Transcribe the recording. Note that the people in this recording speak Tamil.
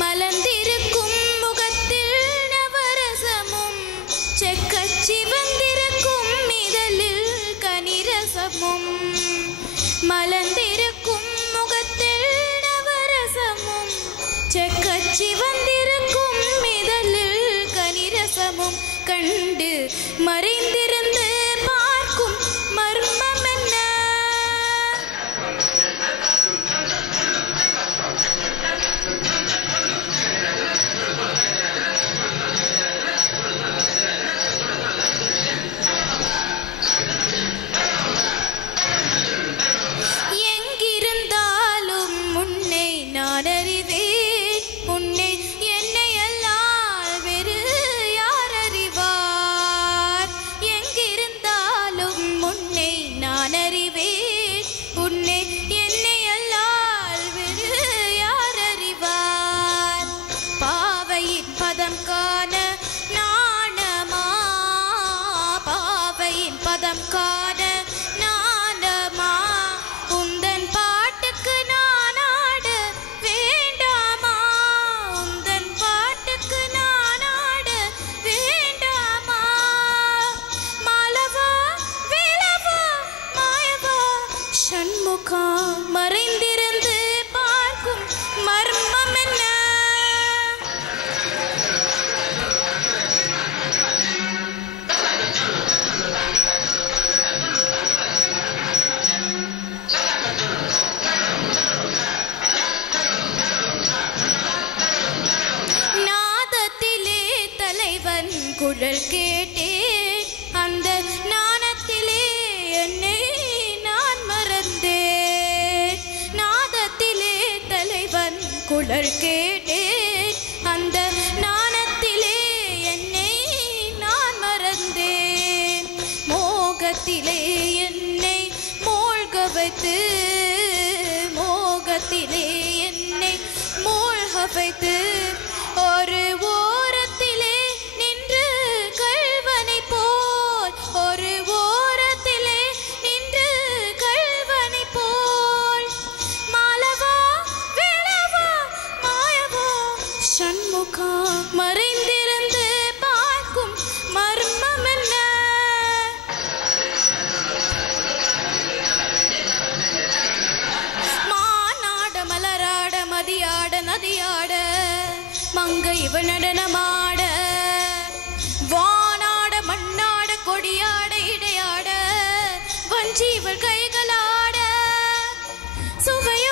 மலர்ந்திருக்கும் முகத்தில் நவரசமும் செக்கச்சி வந்திருக்கும் இதழில் கனிரசமும் மலர்ந்திருக்கும் முகத்தில் நவரசமும் செக்கச்சி வந்திருக்கும் இதழில் கனிரசமும் கண்டு மறைந்திருந்து பார்க்கும் மர்மம் என்ன? எங்கிருந்தாலும் உன்னை நான் அறிவேன், உன்னை என்னை அல்லால் வேறு யார் அறிவார்? எங்கிருந்தாலும் உன்னை நான் அறிவேன், உன்னை என்னை அல்லால் வேறு யார் அறிவார்? பாவையின் பதம் காண நாணமா, பாவையின் பதம் காண நாணமா, உந்தன் பாட்டுக்கு நான் ஆட வேண்டாமா, உந்தன் பாட்டுக்கு நான் ஆட வேண்டாமா? மாலவா வேலவா மாயவா சண்முகா மறைந்திருந்து பார்க்கும் மர்மம் என்ன? நாதத்திலே தலைவன் குரல் கேட்டேன், அந்த நாணத்திலே என்னை நான் மறந்தேன். நாதத்திலே தலைவன் குரல் கேட்டேன், அந்த நாணத்திலே என்னை நான் மறந்தேன். மோகத்திலே என்னை மூழ்க வைத்து, மோகத்திலே என்னை மூழ்க வைத்து ஒரு ஓரத்திலே நின்று கள்வனை போல், ஒரு ஓரத்திலே நின்று கள்வனை போல். மாலவா வேலவா மாயவா சண்முகா மறைந்திருந்து பார்க்கும் மர்மம் என்ன? மானாட மலராட மதியாட நதியாட மங்கை இவள் நடனமாட, வானாட மண்ணாட கொடியாட இடையாட வஞ்சி இவள் கைகளாட, சுவைய